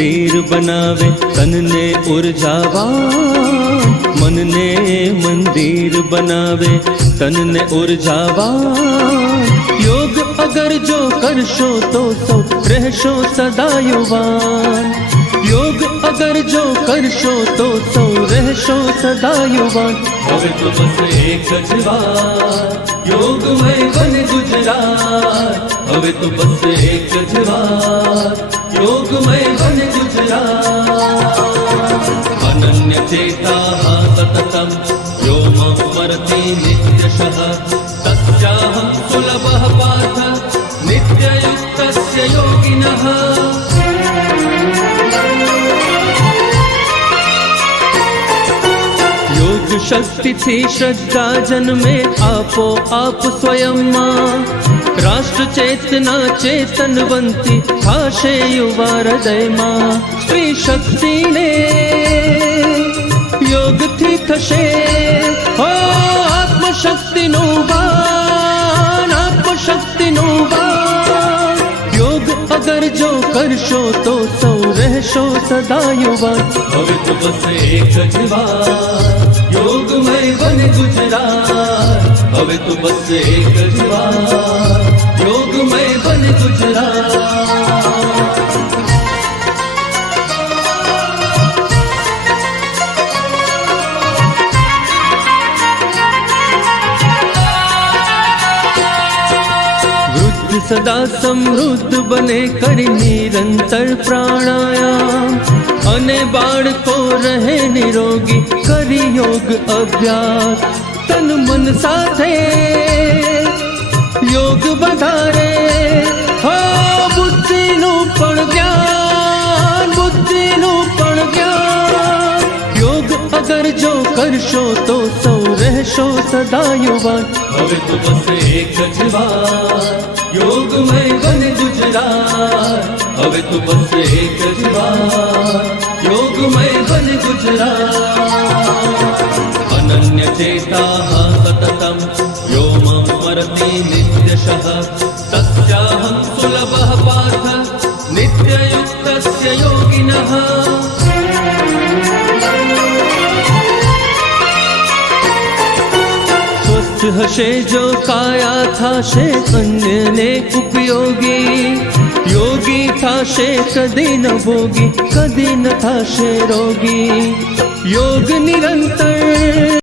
મંદિર બનાવે તનને ઉર્જાવાન, મનને મંદિર બનાવે તનને ઉર્જાવાન। યોગ અગર જો કરશો તો સૌ રહેશો સદા યુવાન, योग अगर जो करशो तो सौ रहशो सदा युवान। હવે તો બસ એક જ વાર યોગમય બન ગુજરાત, હવે તો બસ એક જ વાર યોગમય બન ગુજરાત। અનન્ય ચેતા સતતમ यो मम स्मरति नित्यशः, तस्याहं सुलभः पार्थ नित्ययुक्तस्य योगिनः। योग शक्ति थी श्रद्धा जन्मे आपो आप स्वयं मां, राष्ट्र चेतना चेतनवंती थाशे युवा हृदय मां। स्त्री शक्ति ने योग थी थशे हो आत्मशक्ति नो वान, आत्मशक्ति नो वान। योग अगर जो करशो तो सौ रहशो सदा युवान। હવે તો બસ એક જ વાર યોગમય બન ગુજરાત, હવે તો બસ એક જ વાર યોગમય બન ગુજરાત। सदा समृद्ध बने करी निरंतर प्राणायाम, अने बाळको रहे निरोगी करी योग अभ्यास। तन मन साथे योग बधारे हो बुद्धिनु पण ज्ञान, बुद्धिनु पण ज्ञान। योग अगर जो करशो तो सौ रहशो सदा युवान। હવે તો બસ એક જ વાર યોગમય બન ગુજરાત, હવે તો બસ એક જ વાર યોગમય બન ગુજરાત। અનન્ય ચેતા સતતમ यो मम स्मरति नित्यशः, तस्याहं सुलभः पार्थ नित्ययुक्तस्य योगिनः। हशे जो काया थाशे अन्यने उपयोगी, योगी थाशे कदी न भोगी कदी न थाशे रोगी। योग निरंतर